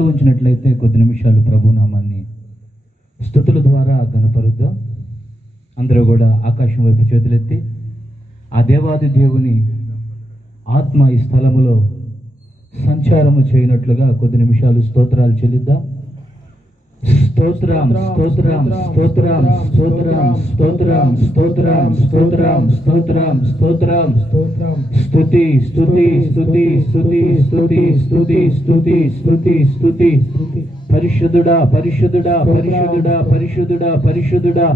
ఉంచినట్లయితే కొద్ది నిమిషాలు ప్రభు నామాన్ని స్తుతుల ద్వారా గణపరుద్దాం. అందరూ కూడా ఆకాశం వైపు చేతులెత్తి ఆ దేవాది దేవుని ఆత్మ ఈ స్థలములో సంచారము చేయనట్లుగా కొద్ది నిమిషాలు స్తోత్రాలు చెల్లిద్దాం. స్తోత్రం స్తోత్రం స్తోత్రం స్తోత్రం స్తోత్రం స్తోత్రం స్తోత్రం స్తోత్రం స్తోత్రం స్తోత్రం స్తుతి స్తుతి స్తుతి స్తుతి స్తుతి స్తుతి స్తుతి స్తుతి స్తుతి పరిశుద్ధుడా పరిశుద్ధుడా పరిశుద్ధుడా పరిశుద్ధుడా పరిశుద్ధుడా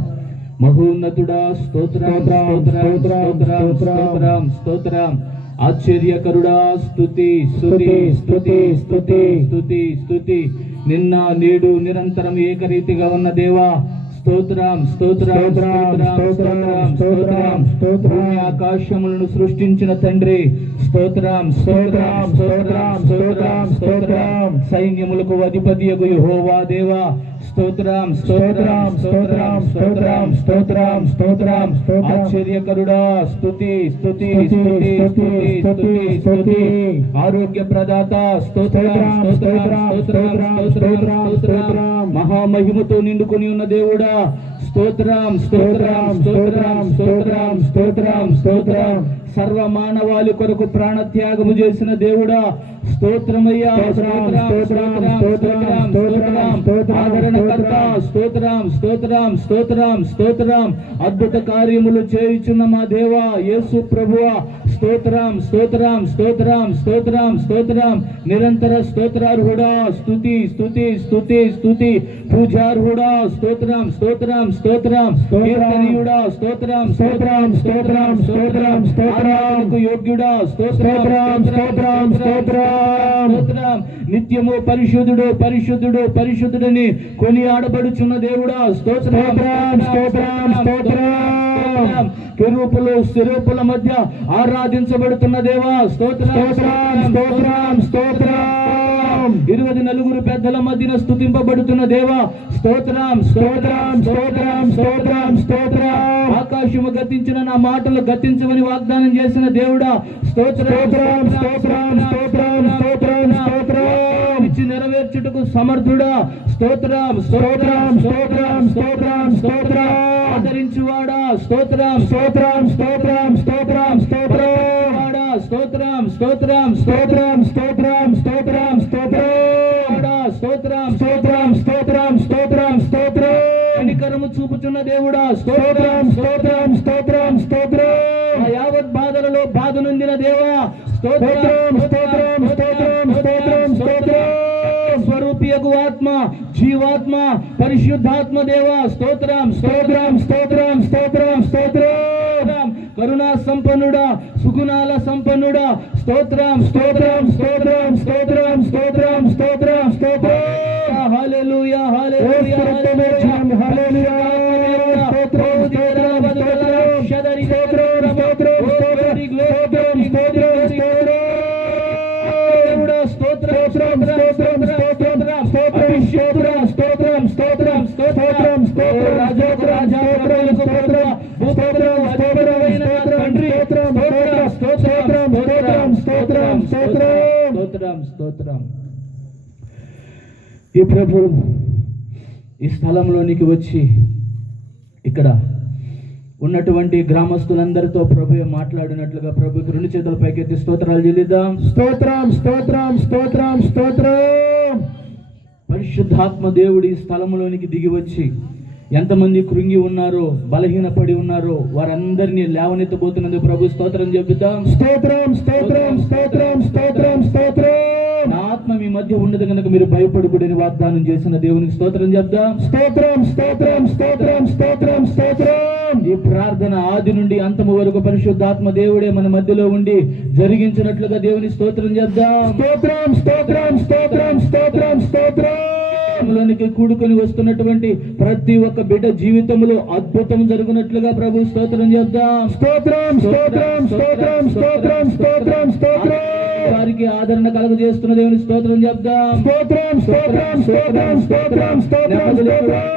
మహోన్నతుడా స్తోత్రం స్తోత్రం స్తోత్రం స్తోత్రం ఆశ్చర్యకరుడా స్తుతి స్తుతి స్తుతి స్తుతి స్తుతి స్తుతి నిన్న నేడు నిరంతరం ఏకరీతిగా ఉన్న దేవా స్తోత్రం స్తోత్రం స్తోత్రం స్తోత్రం స్తోత్రం ఆకాశములను సృష్టించిన తండ్రి స్తోత్రం స్తోత్రం స్తోత్రం స్తోత్రం స్తోత్రం సైన్యములకు అధిపతియగు యెహోవా దేవా స్తోత్రం స్తోత్రం స్తోత్రం స్తోత్రం స్తోత్రం స్తోత్రం ఆశ్చర్యకరుడా స్తుతి స్తుతి స్తుతి స్తుతి స్తుతి స్తుతి ఆరోగ్య ప్రదాత స్తోత్రం స్తోత్రం స్తోత్రం స్తోత్రం స్తోత్రం మహామహిమతో నిండుకొని ఉన్న దేవుడా స్తోత్రం స్తోత్రం స్తోత్రం స్తోత్రం స్తోత్రం స్తోత్రం సర్వ మానవాళి కొరకు ప్రాణత్యాగము చేసిన దేవుడా స్తోత్రమయ్యా ఆదరణకర్త స్తోత్రం స్తోత్రం స్తోత్రం స్తోత్రం అద్భుత కార్యములు చేయుచున్న మా దేవా యేసు ప్రభువా స్తోత్రం స్తోత్రం స్తోత్రం స్తోత్రం స్తోత్రం నిరంతర స్తోత్రార్హుడా స్తుతి స్తుతి స్తుతి స్తుతి పూజార్హుడా స్తోత్రం స్తోత్రం స్తోత్రం కీర్తనీయుడా స్తోత్రం స్తోత్రం స్తోత్రం స్తోత్రం స్తోత్రం యోగ్యుడా స్తోత్రం స్తోత్రం స్తోత్రం స్తోత్రం నిత్యము పరిశుద్ధుడు పరిశుద్ధుడు పరిశుద్ధుడని కొనియాడబడుచున్న దేవుడా స్తోత్రం స్తోత్రం స్తోత్రం కెరూపులు స్థిరూపుల మధ్య ఆరాధించబడుతున్న దేవా స్తోత్రం స్తోత్రం స్తోత్రం 24 పెద్దల మధ్యన స్తుతింపబడుతున్న దేవా స్తోత్రం స్తోత్రం స్తోత్రం స్తోత్రం స్తోత్రం ఆకాశము గతించిన నా మాటలు గతించమని వాగ్దానం చేసిన దేవుడా స్తోత్రం స్తోత్రం స్తోత్రం స్తోత్రం స్తోత్రం ఇచ్చి నెరవేర్చుటకు సమర్థుడా స్తోత్రం స్తోత్రం స్తోత్రం స్తోత్రం స్తోత్రం ఆదరించువాడా స్తోత్రం స్తోత్రం స్తోత్రం స్తోత్రం స్తోత్రం వాడా స్తోత్రం స్తోత్రం స్తోత్రం స్తోత్రం స్తోత్రం స్తోత్రం స్తోత్రం స్తోత్రం స్తోత్రం స్తోత్రం స్తోత్రం కనికరము చూపుచున్న దేవుడా స్తోత్రం స్తోత్రం స్తోత్రం స్తోత్రం యావత్ బాధలలో బాధ నొందిన దేవా స్తోత్రం స్తోత్రం స్తోత్రం స్తోత్రం స్తోత్రం స్వరూపియగు ఆత్మ జీవాత్మ పరిశుద్ధాత్మ దేవా స్తోత్రం స్తోత్రం స్తోత్రం స్తోత్రం స్తోత్రం కరుణా సంపన్నుడా సుగుణాల సంపన్నుడా స్తోత్రం స్తోత్రం స్తోత్రం స్తోత్రం స్తోత్రం స్తోత్రం స్తోత్రం హల్లెలూయా హల్లెలూయా హల్లెలూయా స్తోత్రం స్తోత్రం స్తోత్రం షదరి స్తోత్రం స్తోత్రం స్తోత్రం స్తోత్రం స్తోత్రం స్తోత్రం స్తోత్రం స్తోత్రం స్తోత్రం స్తోత్రం స్తోత్రం స్తోత్రం స్తోత్రం రాజా రాజా స్తోత్రం స్తోత్రం స్తోత్రమైన తండ్రి స్తోత్రం స్తోత్రం స్తోత్రం స్తోత్రం స్తోత్రం స్తోత్రం స్తోత్రం ఈ ప్రభు ఈ స్థలంలోనికి వచ్చి ఇక్కడ ఉన్నటువంటి గ్రామస్తులందరితో ప్రభు మాట్లాడినట్లుగా ప్రభుకి 2 చేతుల పైకెత్తి స్తోత్రాలు చెల్లిద్దాం. స్తోత్రం స్తోత్రం స్తోత్రం స్తోత్రం పరిశుద్ధాత్మ దేవుడి స్థలంలోనికి దిగి వచ్చి ఎంతమంది కృంగి ఉన్నారో బలహీనపడి ఉన్నారో వారందరినీ లేవనెత్తబోతున్నందుకు ప్రభు స్తోత్రం చెబుతాం. స్తోత్రం స్తోత్రం స్తోత్రం స్తోత్రం స్తోత్రం నా ఆత్మ మీ మధ్య ఉండదు కనుక మీరు భయపడకూడని వాగ్దానం చేసిన దేవునికి స్తోత్రం చెప్దాం. స్తోత్రం స్తోత్రం స్తోత్రం స్తోత్రం స్తోత్రం ఈ ప్రార్థన ఆది నుండి అంతము వరకు పరిశుద్ధాత్మ దేవుడే మన మధ్యలో ఉండి జరిగించినట్లుగా దేవుని స్తోత్రం చెప్దాం. స్తోత్రం స్తోత్రం స్తోత్రం స్తోత్రం స్తోత్రం లోనికి కూడుకొని వస్తున్నటువంటి ప్రతి ఒక్క బిడ్డ జీవితంలో అద్భుతం జరుగునట్లుగా ప్రభు స్తోత్రం చేద్దాం. స్తోత్రం స్తోత్రం స్తోత్రం స్తోత్రం స్తోత్రం స్తోత్రం వారికి ఆదరణ కలుగజేస్తున్న దేవుని స్తోత్రం చెప్దాం. స్తోత్రం స్తోత్రం స్తోత్రం స్తోత్రం స్తోత్రం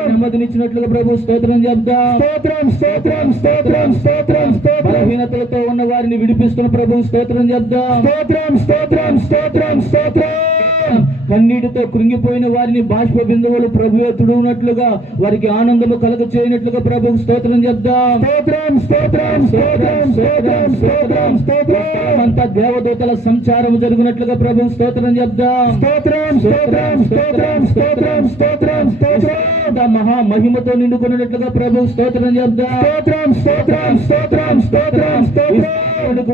నెమ్మదినిచ్చినట్లుగా ప్రభు స్తోత్రం చెప్దాం. స్తోత్రం స్తోత్రం స్తోత్రం స్తోత్రం బలహీనతలతో ఉన్న వారిని విడిపిస్తున్న ప్రభు స్తోత్రం చెప్దాం. స్తోత్రం స్తోత్రం స్తోత్రం స్తోత్రం కన్నీటితో కృంగిపోయిన వారిని బాష్ప బిందువులు ప్రభువే తుడునట్లుగా వారికి ఆనందము కలుగ చేయనట్లుగా ప్రభుకు స్తోత్రం చెప్దాం. స్తోత్రం స్తోత్రం స్తోత్రం స్తోత్రం స్తోత్రం స్తోత్రం అంతా దేవదూతల సంచారం జరుగునట్లుగా ప్రభుకు స్తోత్రం చెప్దాం. స్తోత్రం స్తోత్రం స్తోత్రం స్తోత్రం స్తోత్రం స్తోత్రం మహా మహిమతో నిండుకున్నట్లుగా ప్రభుకు స్తోత్రం చెప్దాం. స్తోత్రం స్తోత్రం స్తోత్రం స్తోత్రం స్తోత్రం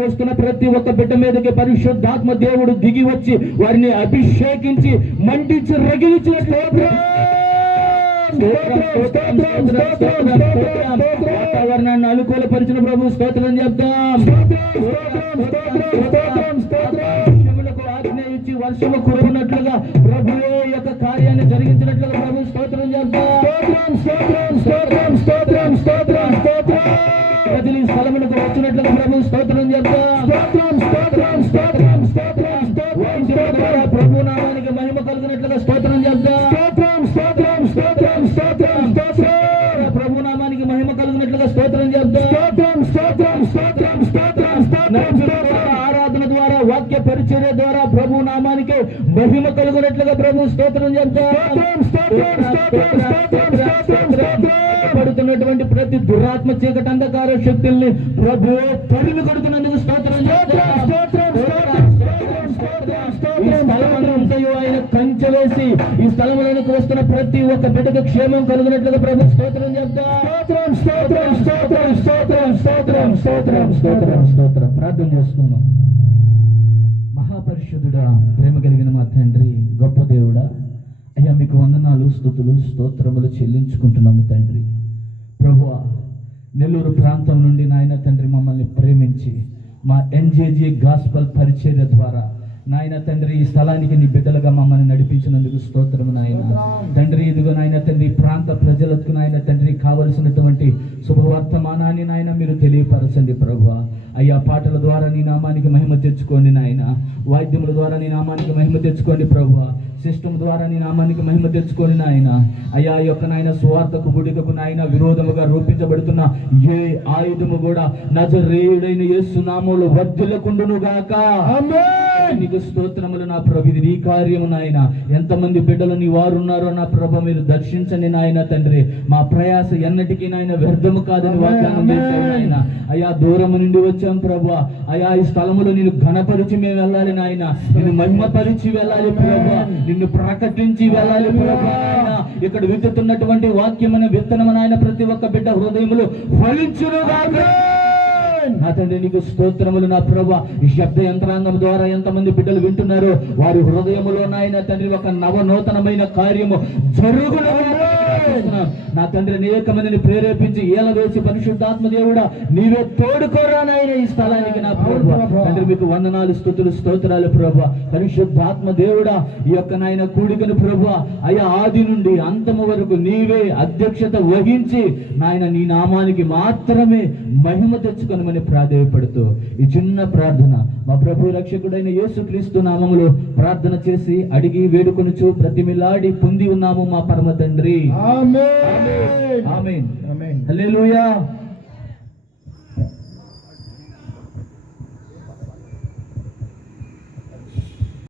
వస్తున్న ప్రతి ఒక్క బిడ్డ మీదకి పరిశుద్ధాత్మ దేవుడు దిగి వచ్చి వారిని అభిషేకించి మంటించి రగిలించిన వాతావరణాన్ని అనుకూలపరిచిన ప్రభు స్తోత్రం చెప్తాం. ఆజ్ఞ ఇచ్చి వర్షము కురవనట్లుగా ప్రభు యొక్క కార్యాన్ని జరిగించినట్లుగా ప్రభు స్తోత్రం చెప్తాం. ప్రజలు ఈ స్థలములకు వచ్చినట్లుగా ప్రభు స్తోత్రం చెప్తాం. ప్రభు నామానికి మహిమ కలిగినట్లుగా స్తోత్రం చెప్తాం. ప్రభు నామానికి మహిమ కలిగినట్లుగా స్తోత్రం చెప్తాం. ఆరాధన ద్వారా వాక్య పరిచర్య ద్వారా ప్రభు నామానికి మహిమ కలిగినట్లుగా ప్రభు స్తోత్రం చెప్తాం. పడుతున్నటువంటి ప్రతి దురాత్మ చీకటి అంధకార శక్తుల్ని ప్రభు తరిమి కొడుతున్నందుకు స్తోత్రం చెప్తాం. ఆయన కంచె వేసి ఈ స్థలంలోనికి వస్తున్న ప్రతి ఒక్క బిడ్డకు క్షేమం కలుగునట్లుగా ప్రభు స్తోత్రం చెప్తాం. ప్రార్థన చేసుకున్నాం. మహాపరిశుద్ధుడా, ప్రేమ కలిగిన మా తండ్రి, గొప్ప దేవుడా, అయ్యా మీకు వందనాలు, స్తుతులు, స్తోత్రములు చెల్లించుకుంటున్నాము తండ్రి. ప్రభువా, నెల్లూరు ప్రాంతం నుండి నాయన తండ్రి మమ్మల్ని ప్రేమించి మా ఎన్జేజీ గాస్పల్ పరిచర్య ద్వారా నాయన తండ్రి ఈ స్థలానికి నీ బిడ్డలుగా మమ్మల్ని నడిపించినందుకు స్తోత్రము నాయన తండ్రి. ఇదిగో నాయన తండ్రి ప్రాంత ప్రజలకు నాయన తండ్రి కావలసినటువంటి శుభవర్తమానాన్ని నాయన మీరు తెలియపరచండి ప్రభువా. అయ్యా, పాటల ద్వారా నీ నామానికి మహిమ తెచ్చుకోండి నాయన, వాద్యముల ద్వారా నీ నామానికి మహిమ తెచ్చుకోండి ప్రభువా, సిస్టమ్ ద్వారా నీ నామానికి మహిమ తెచ్చుకోండి నాయన. అయ్యా, ఈ యొక్క నాయన సువార్తకు గుడికకు నాయన విరోధముగా రూపించబడుతున్న ఏ ఆయుధము కూడా నజరేయుడైన యేసు నామములో వర్ధిల్లకుండును గాక. నీకు స్తోత్రములు నా ప్రభు. ఇది నీ కార్యము నాయన. ఎంతమంది బిడ్డలు నీ వారు ఉన్నారో నా ప్రభు మీరు దర్శించండి నాయన తండ్రి. మా ప్రయాస ఎన్నటికీ నాయన వ్యర్థము కాదని వాగ్దానం చేశావు నాయన. అయ్యా, దూరము నుండి వచ్చాం ప్రభు. అయ్యా, ఈ స్థలములో నేను ఘనపరిచి మేము వెళ్ళాలి నాయన, నిన్ను మహిమపరిచి వెళ్ళాలి ప్రభు, నిన్ను ప్రకటించి వెళ్ళాలి ప్రభు. ఇక్కడ విత్తుతున్నటువంటి వాక్యమైన విత్తనము నాయన ప్రతి ఒక్క బిడ్డ హృదయములు ఫలించునుగాక. నా తండ్రి నీకు స్తోత్రములు నా ప్రభు. ఈ శబ్ద యంత్రాంగం ద్వారా ఎంతమంది బిడ్డలు వింటున్నారో వారి హృదయములో నాయన తండ్రి ఒక నవనూతనమైన కార్యము జరుగును నా తండ్రి. అనేక మందిని ప్రేరేపించి ఏల వేసి పరిశుద్ధాత్మ దేవుడా నీవే తోడుకోరా నాయన ఈ స్థలానికి నా ప్రభు. తండ్రి మీకు వందనాలు, స్తుతులు, స్తోత్రాలు ప్రభు. పరిశుద్ధాత్మ దేవుడా ఈ యొక్క నాయన కూడికను ప్రభు అయ్యా ఆది నుండి అంతము వరకు నీవే అధ్యక్షత వహించి నాయన నీ నామానికి మాత్రమే మహిమ తెచ్చుకొని ప్రాధేయపడుతూ ఈ చిన్న ప్రార్థన మా ప్రభు రక్షకుడైన యేసుక్రీస్తు నామములో ప్రార్థన చేసి అడిగి వేడుకొనుచు ప్రతిమిలాడి పొంది ఉన్నాము మా పరమ తండ్రి. ఆమేన్. ఆమేన్. హల్లెలూయా.